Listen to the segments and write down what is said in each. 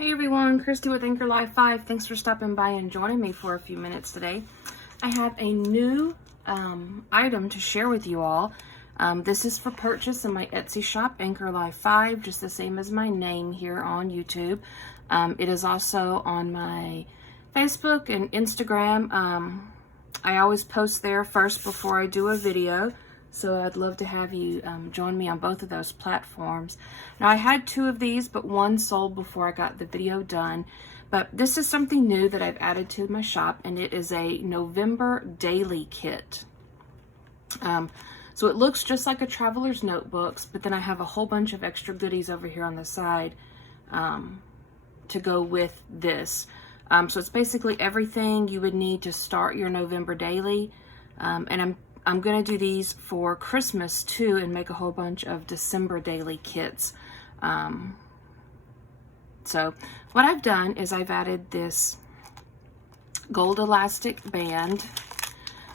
Hey everyone, Christy with Anchor Life 5. Thanks for stopping by and joining me for a few minutes today. I have a new item to share with you all. This is for purchase in my Etsy shop, Anchor Life 5, just the same as my name here on YouTube. It is also on my Facebook and Instagram. I always post there first before I do a video. So I'd love to have you join me on both of those platforms. Now I had two of these, but one sold before I got the video done. But this is something new that I've added to my shop, and it is a November daily kit. So it looks just like a traveler's notebooks, but then I have a whole bunch of extra goodies over here on the side to go with this. So it's basically everything you would need to start your November daily. And I'm going to do these for Christmas too and make a whole bunch of December daily kits. So what I've done is I've added this gold elastic band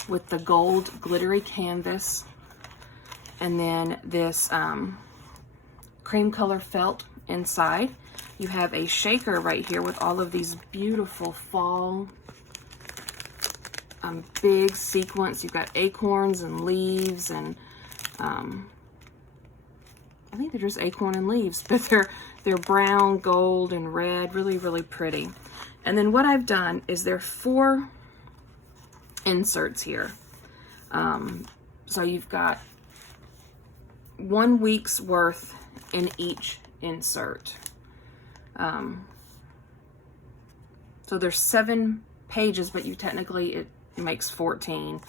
with the gold glittery canvas, and then this cream color felt inside. You have a shaker right here with all of these beautiful fall big sequence. You've got acorns and leaves, and I think they're just acorn and leaves, but they're brown, gold, and red. Really, really pretty. And then what I've done is there are 4 inserts here. So you've got 1 week's worth in each insert. So there's 7 pages, but you technically it makes 14,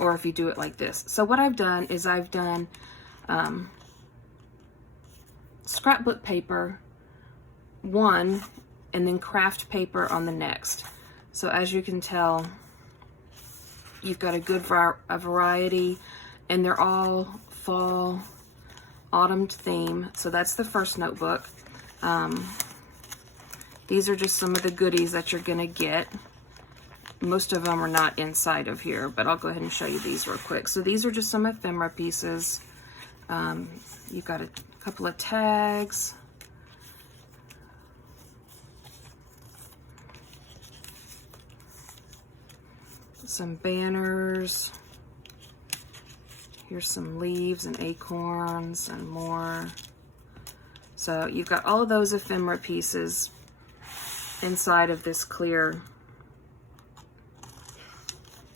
or if you do it like this. So what I've done is I've done scrapbook paper one, and then craft paper on the next. So as you can tell, you've got a good variety, and they're all fall, autumn theme. So that's the first notebook. These are just some of the goodies that you're gonna get. Most of them are not inside of here, but I'll go ahead and show you these real quick. So these are just some ephemera pieces. You've got a couple of tags. Some banners. Here's some leaves and acorns and more. So you've got all of those ephemera pieces inside of this clear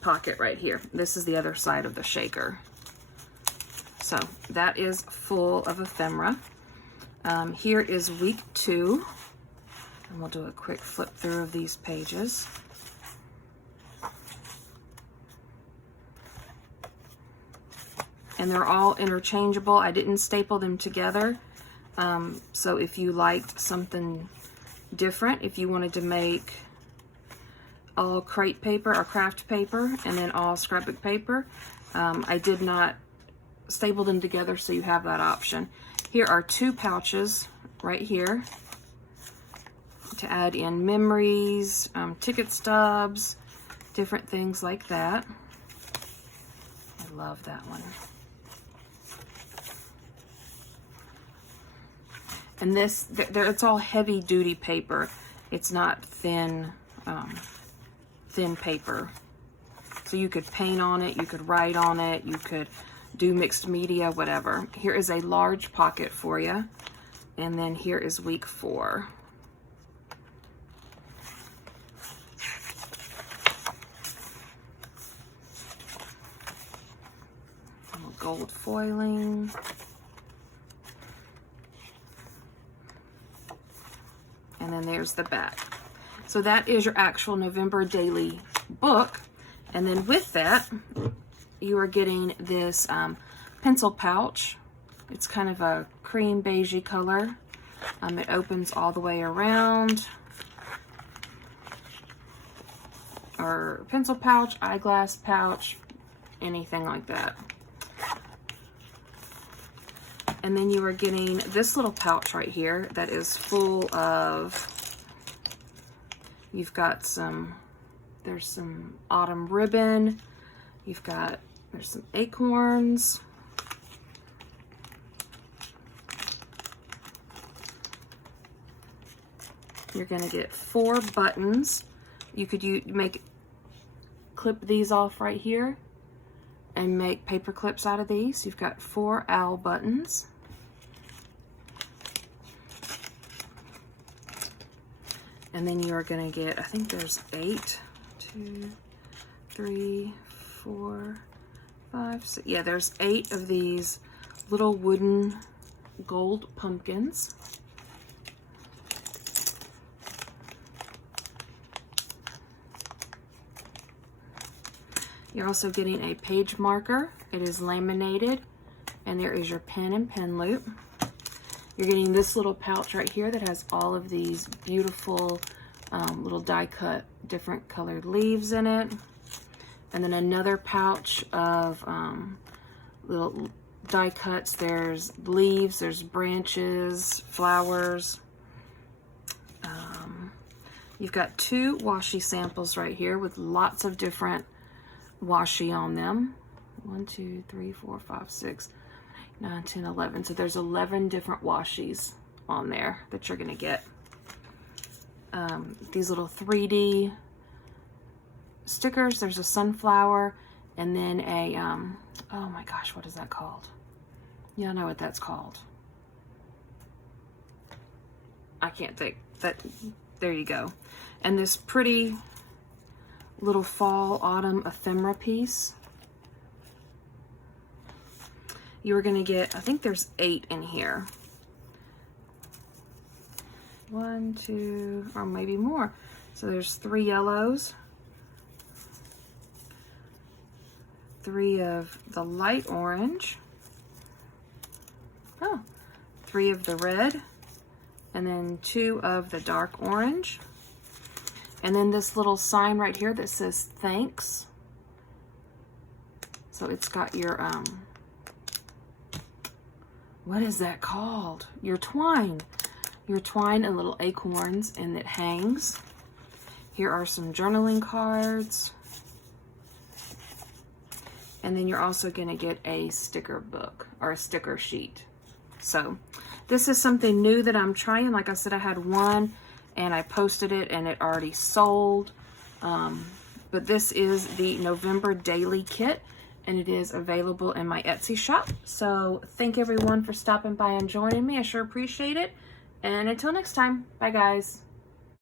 pocket right here. This is the other side of the shaker. So that is full of ephemera. Here is week 2, and we'll do a quick flip through of these pages. And they're all interchangeable. I didn't staple them together. So if you liked something different, if you wanted to make all crepe paper or craft paper and then all scrapbook paper, I did not staple them together, so you have that option. Here are 2 pouches right here to add in memories, ticket stubs, different things like that. I love that one. And this, it's all heavy duty paper. It's not thin paper. So you could paint on it, you could write on it, you could do mixed media, whatever. Here is a large pocket for you. And then here is week 4. Gold foiling. And then there's the back. So that is your actual November daily book. And then with that, you are getting this pencil pouch. It's kind of a cream beigey color. It opens all the way around. Or pencil pouch, eyeglass pouch, anything like that. And then you are getting this little pouch right here that is full of, you've got there's some autumn ribbon, there's some acorns, You're going to get 4 buttons. You could clip these off right here and make paper clips out of these. You've got 4 owl buttons. And then you're going to get, I think there's 8, 2, 3, 4, 5, 6. Yeah, there's 8 of these little wooden gold pumpkins. You're also getting a page marker. It is laminated, and there is your pen and pen loop. You're getting this little pouch right here that has all of these beautiful little die cut different colored leaves in it. And then another pouch of little die cuts. There's leaves, there's branches, flowers. You've got 2 washi samples right here with lots of different washi on them. 1, 2, 3, 4, 5, 6, 9, 10, 11. So there's 11 different washi's on there that you're gonna get. These little 3D stickers. There's a sunflower and then a, oh my gosh, what is that called? Yeah, I know what that's called. I can't think. There you go. And this pretty little fall autumn ephemera piece. You are going to get, I think there's 8 in here. 1, 2, or maybe more. So there's 3 yellows, 3 of the light orange, 3 of the red, and then 2 of the dark orange. And then this little sign right here that says thanks. So it's got your, what is that called? Your twine. Your twine and little acorns, and it hangs. Here are some journaling cards. And then you're also gonna get a sticker book or a sticker sheet. So this is something new that I'm trying. Like I said, I had one and I posted it and it already sold. But this is the November Daily Kit, and it is available in my Etsy shop. So thank everyone for stopping by and joining me. I sure appreciate it. And until next time, bye guys.